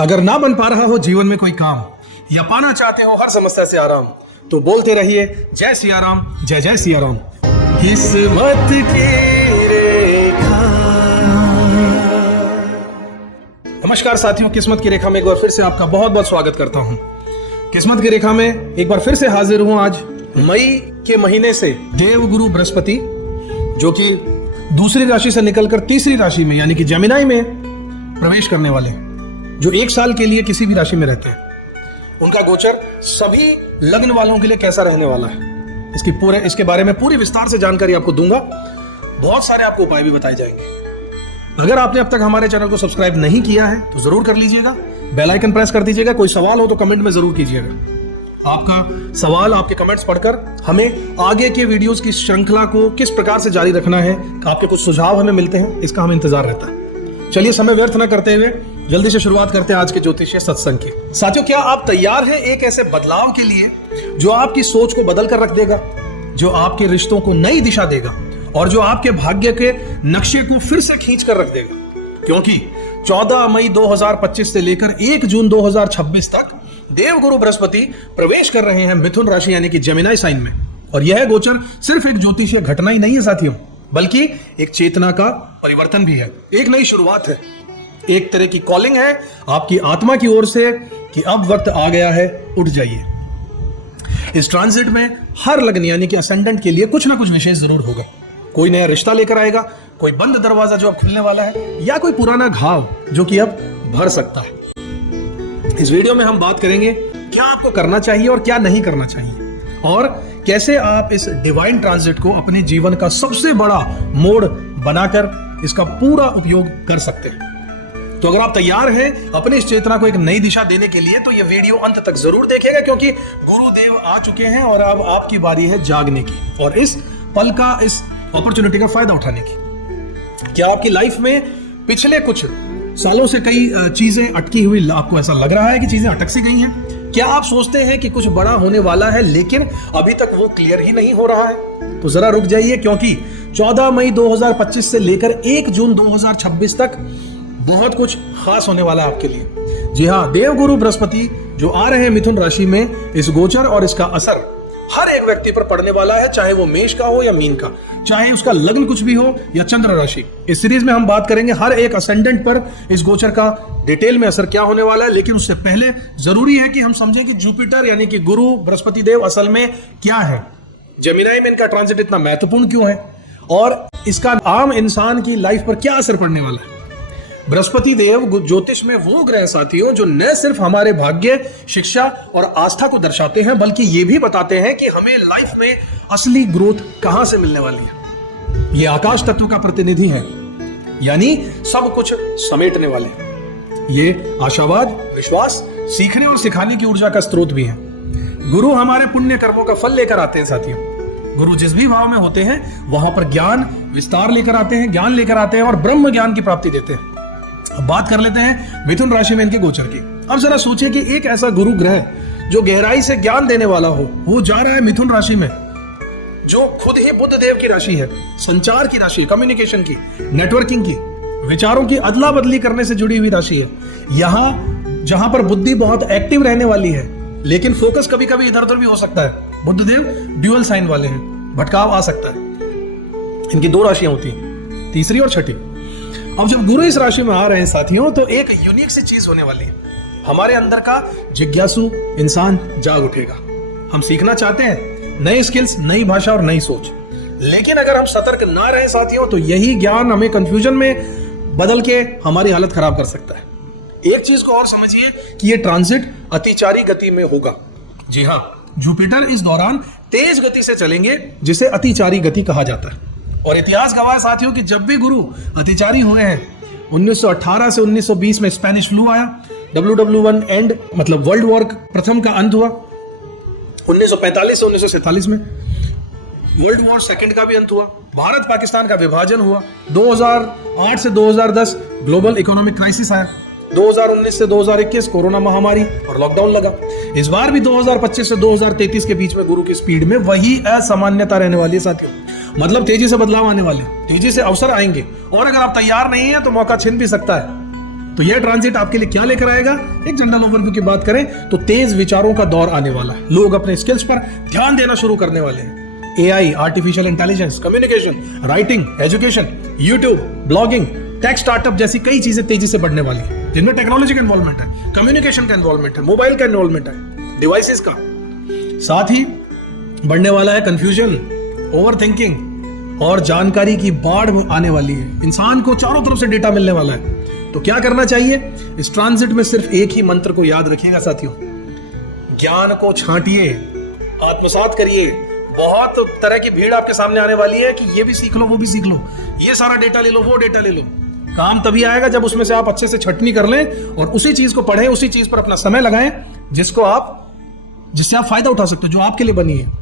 अगर ना बन पा रहा हो जीवन में कोई काम या पाना चाहते हो हर समस्या से आराम, तो बोलते रहिए जय सिया राम, जय जय सिया राम। किस्मत की रेखा। नमस्कार साथियों, किस्मत की रेखा में एक बार फिर से आपका बहुत बहुत स्वागत करता हूं। किस्मत की रेखा में एक बार फिर से हाजिर हूं। आज मई के महीने से देवगुरु बृहस्पति, जो कि दूसरी राशि से निकलकर तीसरी राशि में यानी कि जेमिनी में प्रवेश करने वाले, जो एक साल के लिए किसी भी राशि में रहते हैं, उनका गोचर सभी लग्न वालों के लिए कैसा रहने वाला है, इसके बारे में पूरी विस्तार से जानकारी आपको दूंगा। बहुत सारे आपको उपाय भी बताए जाएंगे। अगर आपने अब तक हमारे चैनल को सब्सक्राइब नहीं किया है तो जरूर कर लीजिएगा, बेल आइकन प्रेस कर दीजिएगा। कोई सवाल हो तो कमेंट में जरूर कीजिएगा। आपका सवाल, आपके कमेंट्स पढ़कर हमें आगे के वीडियोस की श्रृंखला को किस प्रकार से जारी रखना है, आपके कुछ सुझाव हमें मिलते हैं, इसका हमें इंतजार रहता है। चलिए समय व्यर्थ न करते हुए जल्दी से शुरुआत करते हैं आज के ज्योतिषीय सत्संग की। साथियों, क्या आप तैयार हैं एक ऐसे बदलाव के लिए जो आपकी सोच को बदल कर रख देगा, जो आपके रिश्तों को नई दिशा देगा और जो आपके भाग्य के नक्शे को फिर से खींच कर रख देगा? क्योंकि 14 मई 2025 से लेकर 1 जून 2026 तक देवगुरु बृहस्पति प्रवेश कर रहे हैं मिथुन राशि यानी कि जेमिनी साइन में। और यह गोचर सिर्फ एक ज्योतिषीय घटना ही नहीं है साथियों, बल्कि एक चेतना का परिवर्तन भी है, एक नई शुरुआत है, एक तरह की कॉलिंग है आपकी आत्मा की ओर से कि अब वक्त आ गया है, उठ जाइए। इस ट्रांजिट में हर लग्न यानी कि असेंडेंट के लिए कुछ ना कुछ विशेष जरूर होगा। कोई नया रिश्ता लेकर आएगा, कोई बंद दरवाजा जो अब खुलने वाला है, या कोई पुराना घाव जो कि अब भर सकता है। इस वीडियो में हम बात करेंगे क्या आपको करना चाहिए और क्या नहीं करना चाहिए, और कैसे आप इस डिवाइन ट्रांजिट को अपने जीवन का सबसे बड़ा मोड़ बनाकर इसका पूरा उपयोग कर सकते हैं। तो अगर आप तैयार हैं अपनी इस चेतना को एक नई दिशा देने के लिए, तो यह वीडियो अंत तक जरूर देखिएगा, क्योंकि गुरुदेव आ चुके हैं और अब आपकी बारी है जागने की और इस पल का, इस अपॉर्चुनिटी का फायदा उठाने की। क्या आपकी लाइफ में पिछले कुछ सालों से कई चीजें अटकी हुई, आपको ऐसा लग रहा है कि चीजें अटक सी गई हैं? क्या आप सोचते हैं कि कुछ बड़ा होने वाला है लेकिन अभी तक वो क्लियर ही नहीं हो रहा है? तो जरा रुक जाइए, क्योंकि 14 मई 2025 से लेकर 1 जून 2026 तक बहुत कुछ खास होने वाला है आपके लिए। जी हाँ, देवगुरु बृहस्पति जो आ रहे हैं मिथुन राशि में, इस गोचर और इसका असर हर एक व्यक्ति पर पड़ने वाला है, चाहे वो मेष का हो या मीन का, चाहे उसका लग्न कुछ भी हो या चंद्र राशि। इस सीरीज में हम बात करेंगे हर एक असेंडेंट पर इस गोचर का डिटेल में असर क्या होने वाला है। लेकिन उससे पहले जरूरी है कि हम समझें कि जुपिटर यानी कि गुरु बृहस्पति देव असल में क्या है, जेमिनी में इनका ट्रांजिट इतना महत्वपूर्ण क्यों है, और इसका आम इंसान की लाइफ पर क्या असर पड़ने वाला है। बृहस्पति देव ज्योतिष में वो ग्रह साथियों जो न सिर्फ हमारे भाग्य, शिक्षा और आस्था को दर्शाते हैं, बल्कि ये भी बताते हैं कि हमें लाइफ में असली ग्रोथ कहां से मिलने वाली है। ये आकाश तत्व का प्रतिनिधि है, यानी सब कुछ समेटने वाले हैं। ये आशावाद, विश्वास, सीखने और सिखाने की ऊर्जा का स्रोत भी है। गुरु हमारे पुण्य कर्मों का फल लेकर आते हैं साथियों। गुरु जिस भी भाव में होते हैं वहां पर ज्ञान विस्तार लेकर आते हैं, ज्ञान लेकर आते हैं और ब्रह्म ज्ञान की प्राप्ति देते हैं। अब बात कर लेते हैं मिथुन राशि में इनके गोचर की। अब जरा सोचिए कि एक ऐसा गुरु ग्रह जो गहराई से ज्ञान देने वाला हो, वो जा रहा है मिथुन राशि में, जो खुद ही बुध देव की राशि है, संचार की राशि, कम्युनिकेशन की, नेटवर्किंग की, विचारों की अदला बदली करने से जुड़ी हुई राशि है। यहां जहां पर बुद्धि बहुत एक्टिव रहने वाली है, लेकिन फोकस कभी कभी इधर उधर भी हो सकता है। बुध देव ड्यूअल साइन वाले हैं, भटकाव आ सकता है। इनकी 2 राशियां होती हैं, तीसरी और छठी। अब जब गुरु इस राशि में आ रहे हैं साथियों, तो एक यूनिक सी चीज होने वाली है। हमारे अंदर का जिज्ञासु इंसान जाग उठेगा। हम सीखना चाहते हैं नई स्किल्स, नई भाषा और नई सोच, लेकिन अगर हम सतर्क ना रहे साथियों, तो यही ज्ञान हमें कंफ्यूजन में बदल के हमारी हालत खराब कर सकता है। एक चीज को और समझिए कि ये ट्रांजिट अतिचारी गति में होगा। जी हाँ, जुपिटर इस दौरान तेज गति से चलेंगे, जिसे अतिचारी गति कहा जाता है। और इतिहास गवाह साथियों कि जब भी गुरु अतिचारी हुए हैं, 1918 से 1920 में स्पेनिश फ्लू आया, WW1 एंड मतलब वर्ल्ड वॉर प्रथम का अंत हुआ, 1945 से 1947 में वर्ल्ड वॉर सेकंड का भी अंत हुआ, भारत पाकिस्तान का विभाजन हुआ, 2008 से 2010 ग्लोबल इकोनॉमिक क्राइसिस आया, 2019 से 2021 कोरोना महामारी और लॉकडाउन लगा। इस बार भी 2025 से 2033 के बीच में गुरु की स्पीड में वही असामान्यता रहने वाली है साथियों। मतलब तेजी से बदलाव आने वाले, तेजी से अवसर आएंगे, और अगर आप तैयार नहीं हैं तो मौका छिन भी सकता है। तो यह ट्रांजिट आपके लिए क्या लेकर आएगा? एक जनरल ओवरव्यू की बात करें तो तेज विचारों का दौर आने वाला है। लोग अपने स्किल्स पर ध्यान देना शुरू करने वाले हैं। AI, artificial intelligence, communication, writing, education, YouTube, blogging, tech startup जैसी कई चीजें तेजी से बढ़ने वाली है, जिनमें टेक्नोलॉजी का इन्वॉल्वमेंट है, कम्युनिकेशन का इन्वॉल्वमेंट है, मोबाइल का इन्वॉल्वमेंट है, डिवाइसेस का। साथ ही बढ़ने वाला है कंफ्यूजन, ओवरथिंकिंग और जानकारी की बाढ़ आने वाली है। इंसान को चारों तरफ से डेटा मिलने वाला है। तो क्या करना चाहिए? इस ट्रांजिट में सिर्फ एक ही मंत्र को याद रखिएगा साथियों, ज्ञान को छांटिए, आत्मसात करिए। बहुत तरह की भीड़ आपके सामने आने वाली है कि ये भी सीख लो, वो भी सीख लो, ये सारा डेटा ले लो, वो डेटा ले लो। काम तभी आएगा जब उसमें से आप अच्छे से छटनी कर लें और उसी चीज को पढ़ें, उसी चीज पर अपना समय लगाएं जिससे आप फायदा उठा सकते हो, जो आपके लिए बनी है।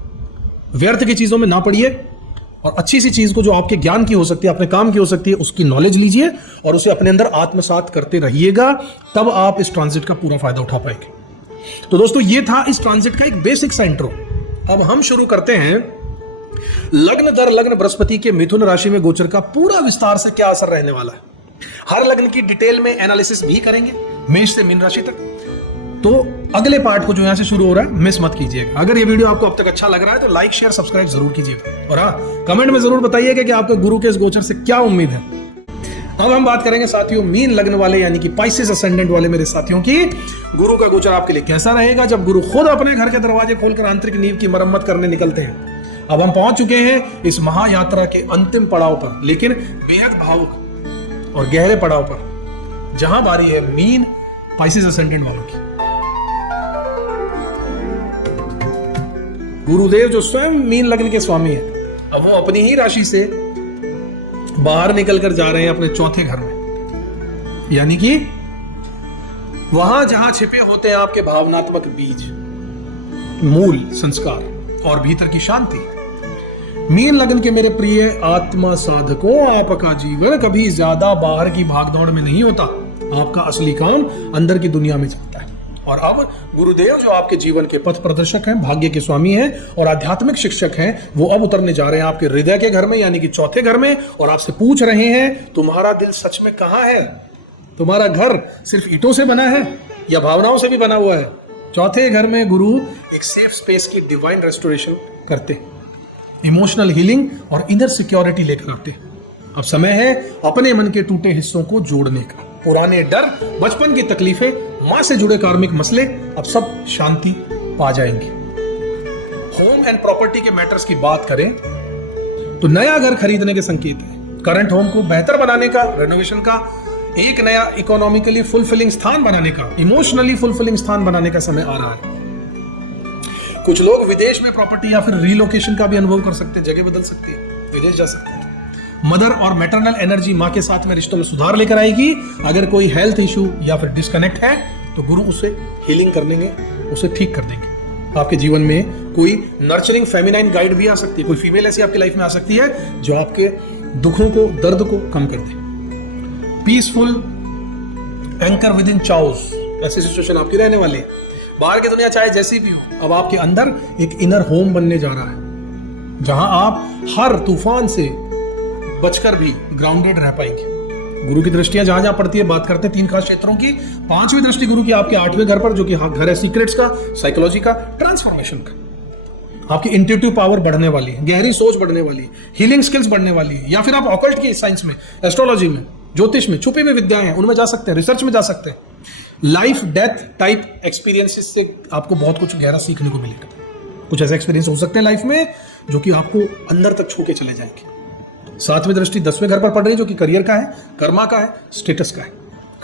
व्यर्थ की चीजों में ना पड़िए और अच्छी सी चीज को जो आपके ज्ञान की हो सकती है, अपने काम की हो सकती है, उसकी नॉलेज लीजिए और उसे अपने अंदर आत्मसात करते रहिएगा। तब आप इस ट्रांजिट का पूरा फायदा उठा पाएंगे। तो दोस्तों, ये था इस ट्रांजिट का एक बेसिक सा इंट्रो। अब हम शुरू करते हैं लग्न दर लग्न बृहस्पति के मिथुन राशि में गोचर का पूरा विस्तार से क्या असर रहने वाला है। हर लग्न की डिटेल में एनालिसिस भी करेंगे, मेष से मीन राशि तक। तो अगले पार्ट को जो यहां से शुरू हो रहा है, मिस मत कीजिएगा। अगर ये वीडियो आपको अब तक अच्छा लग रहा है तो लाइक, शेयर, सब्सक्राइब जरूर कीजिएगा और हाँ, कमेंट में जरूर बताइएगा कि आपके गुरु के इस गोचर से क्या उम्मीद है। अब हम बात करेंगे साथियों मीन लग्न वाले यानी कि पाइसेस असेंडेंट वाले मेरे साथियों की गुरु का गोचर आपके लिए कैसा रहेगा जब गुरु खुद अपने घर के दरवाजे खोलकर आंतरिक नींव की मरम्मत करने निकलते हैं। अब हम पहुंच चुके हैं इस महायात्रा के अंतिम पड़ाव पर, लेकिन बेहद भावुक और गहरे पड़ाव पर, जहां बारी है मीन पाइसेस असेंडेंट वालों की। गुरुदेव जो स्वयं मीन लग्न के स्वामी है, अब वो अपनी ही राशि से बाहर निकलकर जा रहे हैं अपने चौथे घर में, यानी कि वहां जहां छिपे होते हैं आपके भावनात्मक बीज, मूल संस्कार और भीतर की शांति। मीन लग्न के मेरे प्रिय आत्मा साधकों, आपका जीवन कभी ज्यादा बाहर की भागदौड़ में नहीं होता। आपका असली काम अंदर की दुनिया में चलता है। और अब गुरुदेव जो आपके जीवन के पथ प्रदर्शक हैं, भाग्य के स्वामी हैं और आध्यात्मिक शिक्षक हैं, वो अब उतरने जा रहे हैं आपके हृदय के घर में यानी कि चौथे घर में, और आपसे पूछ रहे हैं तुम्हारा दिल सच में कहां है? तुम्हारा घर सिर्फ ईंटों से बना है या भावनाओं से भी बना हुआ है? चौथे घर में गुरु एक सेफ स्पेस की डिवाइन रेस्टोरेशन करते, इमोशनल हीलिंग और इनर सिक्योरिटी लेकर आते। अब समय है अपने मन के टूटे हिस्सों को जोड़ने का। पुराने डर, बचपन की तकलीफें, मां से जुड़े कार्मिक मसले अब सब शांति पा जाएंगे। होम एंड प्रॉपर्टी के मैटर्स की बात करें तो नया घर खरीदने के संकेत है। करंट होम को बेहतर बनाने का, रेनोवेशन का, एक नया इकोनॉमिकली फुलफिलिंग स्थान बनाने का, इमोशनली फुलफिलिंग स्थान बनाने का समय आ रहा है। कुछ लोग विदेश में प्रॉपर्टी या फिर रीलोकेशन का भी अनुभव कर सकते हैं, जगह बदल सकती है, विदेश जा सकते हैं। मदर और मैटरनल एनर्जी मां के साथ में रिश्तों में सुधार लेकर आएगी। अगर कोई हेल्थ इशू या फिर डिस्कनेक्ट है तो गुरु उसे हीलिंग कर देंगे, उसे ठीक कर देंगे। आपके जीवन में कोई नर्चरिंग फेमिनाइन गाइड भी आ सकती है, कोई फीमेल ऐसी आपकी लाइफ में आ सकती है जो आपके दुखों को, दर्द को कम कर दे। Peaceful anchor within chaos, ऐसी सिचुएशन आपकी रहने वाली है। बाहर की दुनिया चाहे जैसी भी हो, अब आपके अंदर एक इनर होम बनने जा रहा है जहां आप हर तूफान से बचकर भी ग्राउंडेड रह पाएंगे। गुरु की दृष्टियां जहां जहां पड़ती है, बात करते हैं 3 खास क्षेत्रों की। 5वीं दृष्टि गुरु की आपके 8वें घर पर, जो कि घर है सीक्रेट्स का, साइकोलॉजी का, ट्रांसफॉर्मेशन का। आपकी इंट्यूटिव पावर बढ़ने वाली है, गहरी सोच बढ़ने वाली है, हीलिंग स्किल्स बढ़ने वाली है, या फिर आप ऑकल्ट की साइंस में, एस्ट्रोलॉजी में, ज्योतिष में, छुपी हुई विद्याएं हैं उनमें जा सकते हैं, रिसर्च में जा सकते हैं। लाइफ डेथ टाइप एक्सपीरियंसेस से आपको बहुत कुछ गहरा सीखने को मिलेगा। कुछ ऐसे एक्सपीरियंस हो सकते हैं लाइफ में जो कि आपको अंदर तक छू के चले जाएंगे। 7वीं दृष्टि 10वें घर पर पड़ रही है, जो कि करियर का है, कर्मा का है, स्टेटस का है।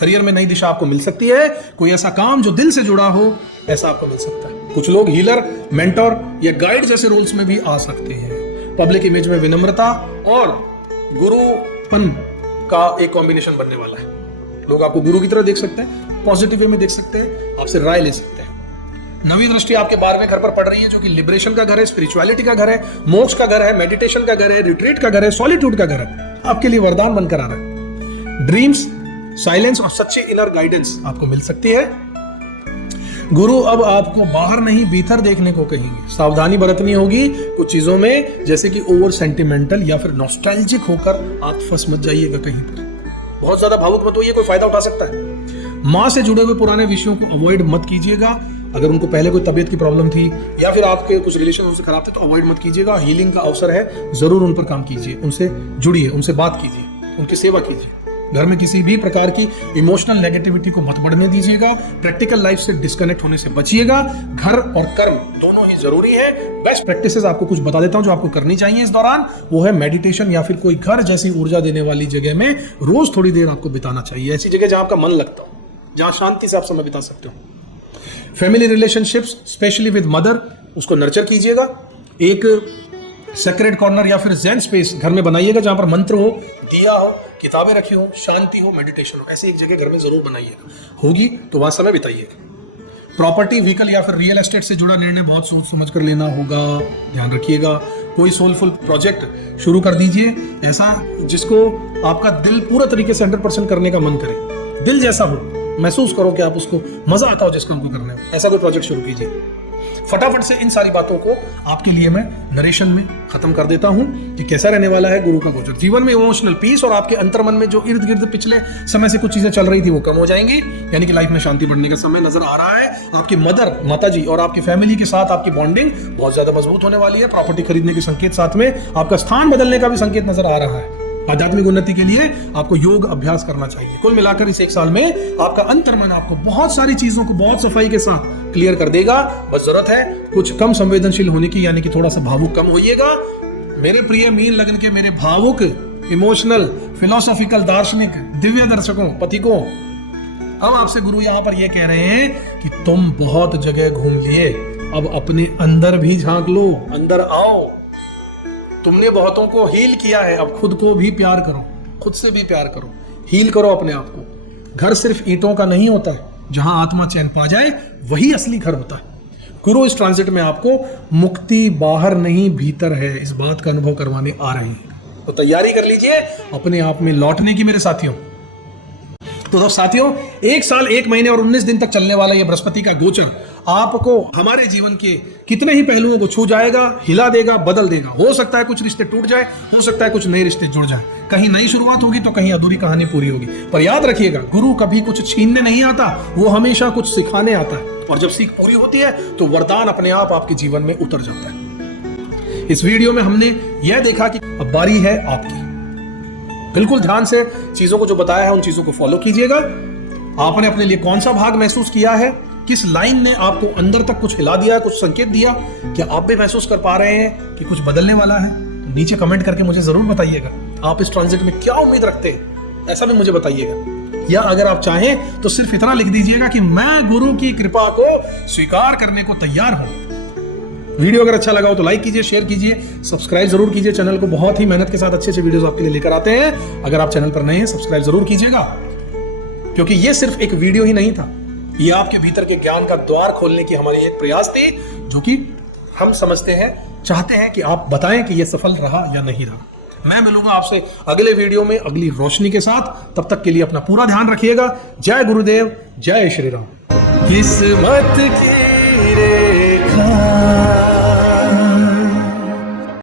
करियर में नई दिशा आपको मिल सकती है। कोई ऐसा काम जो दिल से जुड़ा हो, ऐसा आपको मिल सकता है। कुछ लोग हीलर, मेंटोर या गाइड जैसे रोल्स में भी आ सकते हैं। पब्लिक इमेज में विनम्रता और गुरुपन का एक कॉम्बिनेशन बनने वाला है। लोग आपको गुरु की तरह देख सकते हैं, पॉजिटिव वे में देख सकते हैं, आपसे राय ले सकते हैं। 9वीं दृष्टि आपके 12वें घर पर पड़ रही है, जो कि लिबरेशन का घर है, स्पिरिचुअलिटी का घर है, मोक्ष का घर है, मेडिटेशन का घर है, रिट्रीट का घर है, सॉलिट्यूड का घर है। आपके लिए वरदान बनकर आ रहा है। ड्रीम्स, साइलेंस और सच्ची इनर गाइडेंस आपको मिल सकती है। गुरु अब आपको बाहर नहीं भीतर देखने को कहेंगे। सावधानी बरतनी होगी कुछ चीजों में, जैसे कि ओवर सेंटिमेंटल या फिर नॉस्टैल्जिक होकर आप फंस मत जाइएगा कहीं पर। बहुत ज्यादा भावुक मत होइए, कोई फायदा उठा सकता है। माँ से जुड़े हुए पुराने विषयों को अवॉइड मत कीजिएगा। अगर उनको पहले कोई तबीयत की प्रॉब्लम थी या फिर आपके कुछ रिलेशन उनसे खराब थे तो अवॉइड मत कीजिएगा। हीलिंग का अवसर है, जरूर उन पर काम कीजिए, उनसे जुड़िए, उनसे बात कीजिए, उनकी सेवा कीजिए। घर में किसी भी प्रकार की इमोशनल नेगेटिविटी को मत बढ़ने दीजिएगा। प्रैक्टिकल लाइफ से डिस्कनेक्ट होने से बचिएगा। घर और कर्म दोनों ही जरूरी है। बेस्ट प्रैक्टिसेस आपको कुछ बता देता हूं जो आपको करनी चाहिए इस दौरान। वो है मेडिटेशन या फिर कोई घर जैसी ऊर्जा देने वाली जगह में रोज थोड़ी देर आपको बिताना चाहिए। ऐसी जगह जहां आपका मन लगता हो, जहां शांति से आप समय बिता सकते हो। Family relationships specially with mother, उसको नर्चर कीजिएगा। एक सेक्रेट कॉर्नर या फिर ज़ेन स्पेस घर में बनाइएगा जहां पर मंत्र हो, दिया हो, किताबें रखी हो, शांति हो, मेडिटेशन हो। ऐसी एक जगह घर में जरूर बनाइएगा। होगी तो वहां समय बिताइएगा। प्रॉपर्टी, व्हीकल या फिर रियल एस्टेट से जुड़ा निर्णय बहुत सोच समझ कर लेना होगा, ध्यान रखिएगा। कोई सोलफुल प्रोजेक्ट शुरू कर दीजिए ऐसा जिसको आपका दिल पूरा तरीके से 100% करने का मन करे। दिल जैसा हो, महसूस करो कि आप उसको मजा आता हो जिस काम को करने में, ऐसा कोई प्रोजेक्ट शुरू कीजिए। फटाफट से इन सारी बातों को आपके लिए मैं नरेशन में खत्म कर देता हूं कि कैसा रहने वाला है गुरु का गोचर। जीवन में इमोशनल पीस और आपके अंतर्मन में जो इर्द गिर्द पिछले समय से कुछ चीजें चल रही थी वो कम हो जाएंगी, यानी कि लाइफ में शांति बढ़ने का समय नजर आ रहा है। आपकी मदर, माताजी और आपकी फैमिली के साथ आपकी बॉन्डिंग बहुत ज्यादा मजबूत होने वाली है। प्रॉपर्टी खरीदने के संकेत, साथ में आपका स्थान बदलने का भी संकेत नजर आ रहा है। आध्यात्मिक उन्नति के लिए आपको योग अभ्यास करना चाहिए। कुल मिलाकर इस एक साल में आपका अंतर्मन आपको बहुत सारी चीजों को बहुत सफाई के साथ क्लियर कर देगा। बस जरूरत है कुछ कम संवेदनशील होने की, यानी कि थोड़ा सा भावुक कम होइएगा। मेरे प्रिय मीन लगन के मेरे भावुक, इमोशनल, फिलोसॉफिकल, दार्शनिक, दिव्य दर्शकों, पथिकों, हम आपसे गुरु यहाँ पर ये कह रहे हैं कि तुम बहुत जगह घूम लिए, अब अपने अंदर भी झांक लो, अंदर आओ। तुमने बहुतों को हील किया है, अब खुद को भी प्यार करो, खुद से भी प्यार करो, हील करो अपने आप को। घर सिर्फ ईंटों का नहीं होता है, जहां आत्मा चैन पा जाए वही असली घर होता है। गुरु इस ट्रांजिट में आपको मुक्ति बाहर नहीं भीतर है, इस बात का अनुभव करवाने आ रहे हैं। तो तैयारी कर लीजिए अपने आप में लौटने की मेरे साथियों। तो साथियों, 1 साल 1 महीने और 19 दिन तक चलने वाला यह बृहस्पति का गोचर आपको हमारे जीवन के कितने ही पहलुओं को छू जाएगा, हिला देगा, बदल देगा। हो सकता है कुछ रिश्ते टूट जाए, हो सकता है कुछ नए रिश्ते जुड़ जाए, कहीं नई शुरुआत होगी तो कहीं अधूरी कहानी पूरी होगी। पर याद रखिएगा, गुरु कभी कुछ छीनने नहीं आता, वो हमेशा कुछ सिखाने आता है। और जब सीख पूरी होती है तो वरदान अपने आप आपके जीवन में उतर जाता है। इस वीडियो में हमने यह देखा कि अब बारी है आपकी। बिल्कुल ध्यान से चीजों को जो बताया है उन चीजों को फॉलो कीजिएगा। आपने अपने लिए कौन सा भाग महसूस किया है, किस लाइन ने आपको अंदर तक कुछ हिला दिया, कुछ संकेत दिया, क्या आप भी महसूस कर पा रहे हैं कि कुछ बदलने वाला है? नीचे कमेंट करके मुझे जरूर बताइएगा। आप इस ट्रांजिट में क्या उम्मीद रखते हैं, ऐसा भी मुझे बताइएगा। या अगर आप चाहें तो सिर्फ इतना लिख दीजिएगा कि मैं गुरु की कृपा को स्वीकार करने को तैयार हूं। वीडियो अगर अच्छा लगा हो तो लाइक कीजिए, शेयर कीजिए, सब्सक्राइब जरूर कीजिए चैनल को। बहुत ही मेहनत के साथ अच्छे वीडियोस आपके लिए लेकर आते हैं। अगर आप चैनल पर नए हैं, सब्सक्राइब जरूर कीजिएगा, क्योंकि ये सिर्फ एक वीडियो ही नहीं था, ये आपके भीतर के ज्ञान का द्वार खोलने की हमारी एक प्रयास थी, जो कि हम समझते हैं, चाहते हैं कि आप बताएं कि ये सफल रहा या नहीं रहा। मैं मिलूंगा आपसे अगले वीडियो में अगली रोशनी के साथ। तब तक के लिए अपना पूरा ध्यान रखिएगा। जय गुरुदेव, जय श्री राम। किस्मत की रेखा